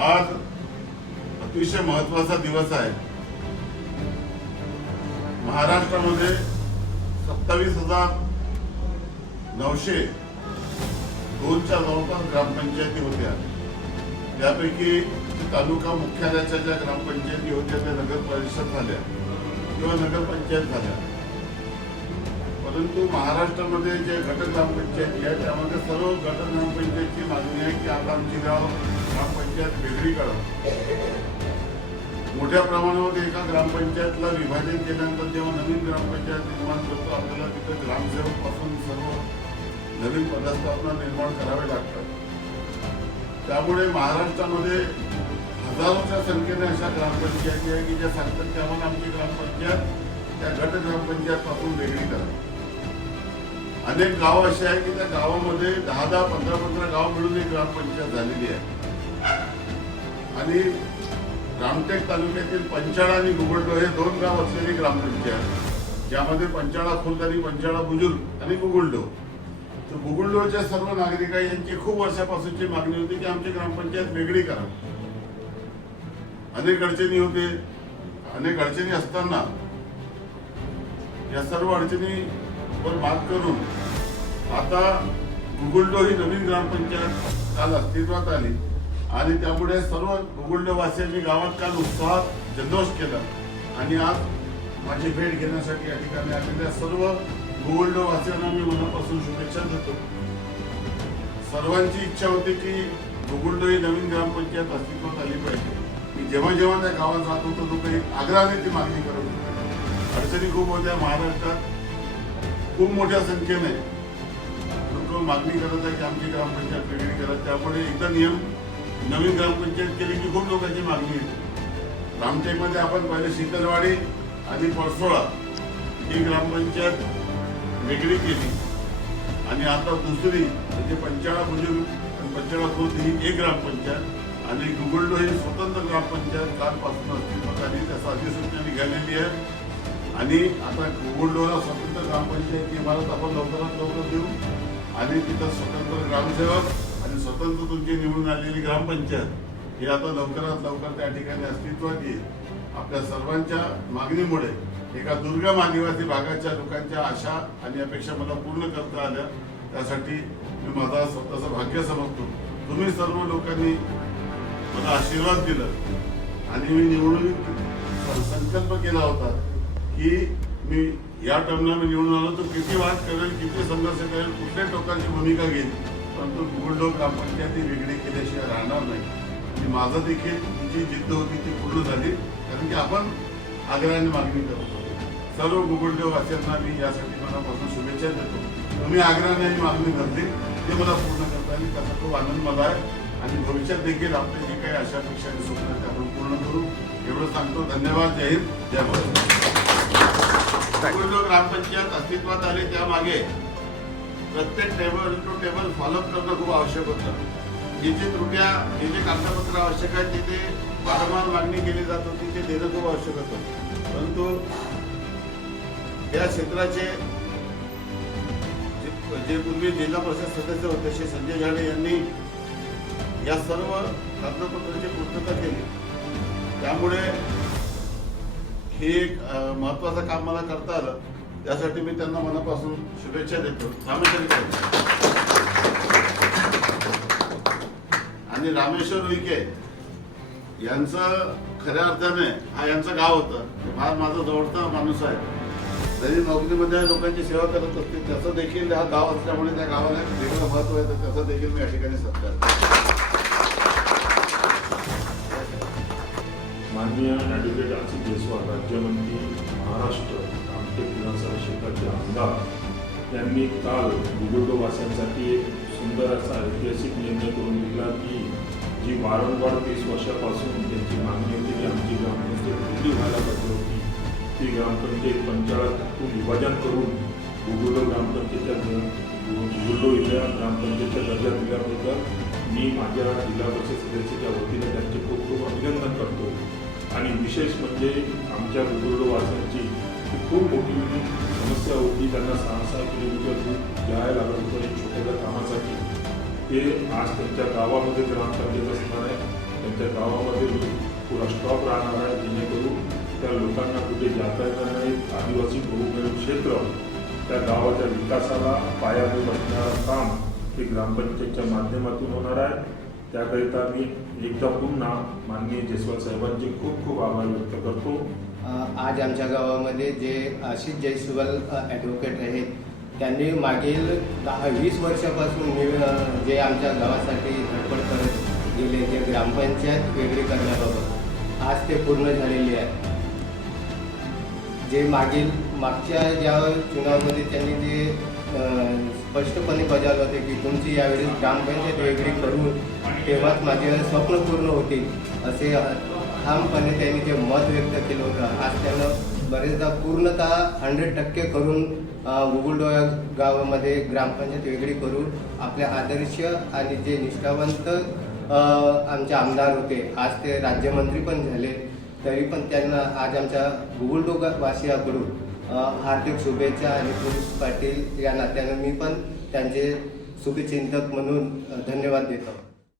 आज अतिशय महत्त्वाचा दिवस आहे. महाराष्ट्रामध्ये सत्तावीस हजार नऊशे दोनच्या जवळपास ग्रामपंचायती होत्या. त्यापैकी तालुका मुख्यालयाच्या ज्या ग्रामपंचायती होत्या त्या नगर परिषद झाल्या किंवा नगरपंचायत झाल्या. परंतु महाराष्ट्रामध्ये जे गट ग्रामपंचायती आहे त्यामध्ये सर्व गट ग्रामपंचायतीची मागणी आहे की आता आमची गाव ग्रामपंचायत वेगळी करा मोठ्या प्रमाणावर एका ग्रामपंचायतला विभाजन केल्यानंतर जेव्हा नवीन ग्रामपंचायत निर्माण करतो आपल्याला तिथं ग्रामसेवकपासून सर्व नवीन पदस्थापना निर्माण करावे लागतात. त्यामुळे महाराष्ट्रामध्ये हजारोच्या संख्येने अशा ग्रामपंचायती आहे की ज्या सांगतात की आम्हाला आमची ग्रामपंचायत त्या गट ग्रामपंचायत पासून वेगळी करा. अनेक गाव असे आहे की त्या गावामध्ये दहा दहा पंधरा पंधरा गाव मिळून एक ग्रामपंचायत झालेली आहे. आणि रामटेक तालुक्यातील पंचाळा आणि गुगलडो हे दोन गाव असलेली ग्रामपंचायत ज्यामध्ये पंचाळा खुर्द आणि पंचाळा बुजुर्ग आणि गुगलडो तर गुगलडोच्या सर्व नागरिक यांची खूप वर्षापासूनची मागणी होती की आमची ग्रामपंचायत वेगळी करा अनेक अडचणी होते. अनेक अडचणी असताना या सर्व अडचणीवर मात करून आता गुगुलडो ही नवीन ग्रामपंचायत काल अस्तित्वात आली. आणि त्यामुळे सर्व गुगलडो गावात काल उत्साहात जल्लोष केला. आणि आज माझी भेट घेण्यासाठी या ठिकाणी आलेल्या सर्व गुगलडो मी मनापासून शुभेच्छा देतो. सर्वांची इच्छा होती की गुगलडो ही नवीन ग्रामपंचायत अस्तित्वात आली पाहिजे. मी जेव्हा जेव्हा त्या गावात जात होतो तो काही आग्रहाने ती मागणी करत होती. अडचणी खूप होत्या महाराष्ट्रात. खूप मोठ्या संख्येने लोक मागणी करत आहे की आमची ग्रामपंचायत वेगळी करा. त्यामुळे एकदा नियम नवीन ग्रामपंचायत केली की खूप लोकांची मागणी येते रामटेकमध्ये आपण पहिले शीतलवाडी आणि परसोळा ही ग्रामपंचायत वेगळी केली. आणि आता दुसरी म्हणजे पंचाळा बुजुर्ग पंचाळा खुर्द ही एक ग्रामपंचायत आणि गुगलडो ही स्वतंत्र ग्रामपंचायत कालपासून अस्तित्वात आली. त्याचा अधिसूचना निघालेली आहे. आणि आता गुगलडोला स्वतंत्र ग्रामपंचायत इमारत आपण लवकरात लवकर देऊ. आणि तिथं स्वतंत्र ग्रामसेवक आणि स्वतंत्र तुमची निवडून आलेली ग्रामपंचायत ही आता लवकरात लवकर त्या ठिकाणी अस्तित्वात येईल. आपल्या सर्वांच्या मागणीमुळे एका दुर्गम आदिवासी भागाच्या लोकांच्या आशा आणि अपेक्षा मला पूर्ण करता आल्या. त्यासाठी मी माझा स्वतःचं भाग्य समजतो. तुम्ही सर्व लोकांनी मला आशीर्वाद दिला आणि मी निवडून संकल्प केला होता की मी या टर्मला मी निवडून आलो तर किती वाद करेल किती संघर्ष करेल कुठल्या टोकाची भूमिका घेईल? परंतु गुगलडो ग्रामपंचायती वेगळी केल्याशिवाय राहणार नाही. आणि माझं देखील जी जिद्द होती ती पूर्ण झाली. कारण की आपण आग्रहाने मागणी करत. सर्व वासियांना मी यासाठी मनापासून शुभेच्छा देतो. तुम्ही आग्रहाने मागणी करते ते मला पूर्ण करता आली त्याचा खूप आनंद मला आहे. आणि भविष्यात देखील आपले जे काही आशा अपेक्षा आणि स्वप्न ते आपण पूर्ण करू. एवढं सांगतो. धन्यवाद. जय हिंद. जय महाराष्ट्र गुगलडो ग्रामपंचायत अस्तित्वात आली त्यामागे प्रत्येक टेबल टू टेबल फॉलोअप करणं खूप आवश्यक होतं. जे जे त्रुट्या जे जे कागदपत्र आवश्यक आहेत ते ते वारंवार मागणी केली जात होती ते देणं खूप आवश्यक होतं. परंतु या क्षेत्राचे जे- पूर्वी जिल्हा परिषद सदस्य होते श्री संजय झाडे यांनी या सर्व कागदपत्रांची पूर्तता केली. त्यामुळे हे एक महत्वाचं काम मला करता आलं. त्यासाठी मी त्यांना मनापासून शुभेच्छा देतो. रामेश्वर आणि रामेश्वर विखे यांचं खऱ्या अर्थाने हा यांचं गाव होतं. हा माझा जवळचा माणूस आहे. जरी नोकरीमध्ये लोकांची सेवा करत असते. त्याचं देखील हा गाव असल्यामुळे त्या गावाला वेगळं महत्त्व आहे तर त्याचं देखील मी या ठिकाणी सत्कार माननीय ॲडव्होकेट असित जयस्वाल राज्यमंत्री महाराष्ट्र रामटेक विधानसभा क्षेत्राचे आमदार यांनी काल बुजुर्गवासियांसाठी एक सुंदर असा ऐतिहासिक निर्णय करून दिला की जी वारंवार तीस वर्षापासून त्यांची मागणी होती की आमची ग्रामपंचायत वेगळी व्हायला पाहिजे होती. ती ग्रामपंचायत पंचाळातून विभाजन करून गुगलडो ग्रामपंचायतच्या गुगलडो इथल्या ग्रामपंचायतच्या दर्जा दिल्याबद्दल मी माझ्या जिल्हा परिषद सदस्याच्या वतीने त्यांचे खूप खूप अभिनंदन करतो. आणि विशेष म्हणजे आमच्या गुगलडो ही खूप मोठी म्हणजे समस्या होती. त्यांना सहा सहा किलोमीटर दूर जायला लागत होतं एक छोट्याशा कामासाठी. ते आज त्यांच्या गावामध्ये ग्रामपंचायत असणार आहे. त्यांच्या गावामध्ये पुरा स्टॉप राहणार आहे. जेणेकरून त्या लोकांना कुठे जाता येणार नाही. आदिवासी बहुमेरू क्षेत्र त्या गावाच्या विकासाला पायाभूत असणारं काम हे ग्रामपंचायतच्या माध्यमातून होणार आहे. त्याकरिता मी एकदा पुन्हा माननीय जयस्वाल साहेबांचे खूप खूप आभार व्यक्त करतो. आज आमच्या गावामध्ये जे आशिष जयस्वाल ॲडव्होकेट आहेत त्यांनी मागील दहा वीस वर्षापासून जे आमच्या गावासाठी धडपड करत गेले जे ग्रामपंचायत वेगळी करण्याबाबत आज ते पूर्ण झालेली आहे. जे मागील मागच्या ज्या चुनावमध्ये त्यांनी जे स्पष्टपणे बजावलं होते की तुमची यावेळी ग्रामपंचायत वेगळी करून तेव्हाच माझे स्वप्न पूर्ण होतील असे ठामपणे त्यांनी ते मत व्यक्त केलं होतं आज त्यानं बरेचदा पूर्णतः हंड्रेड टक्के करून अ, गावामध्ये ग्रामपंचायत वेगळी करून आपले आदर्श आणि जे निष्ठावंत आमचे आमदार होते आज ते राज्यमंत्री पण झाले तरी पण त्यांना आज आमच्या गुगुलडोगा वासियाकडून हार्दिक शुभेच्छा आणि पोलीस पाटील या नात्यानं मी पण त्यांचे शुभचिंतक म्हणून धन्यवाद देतो.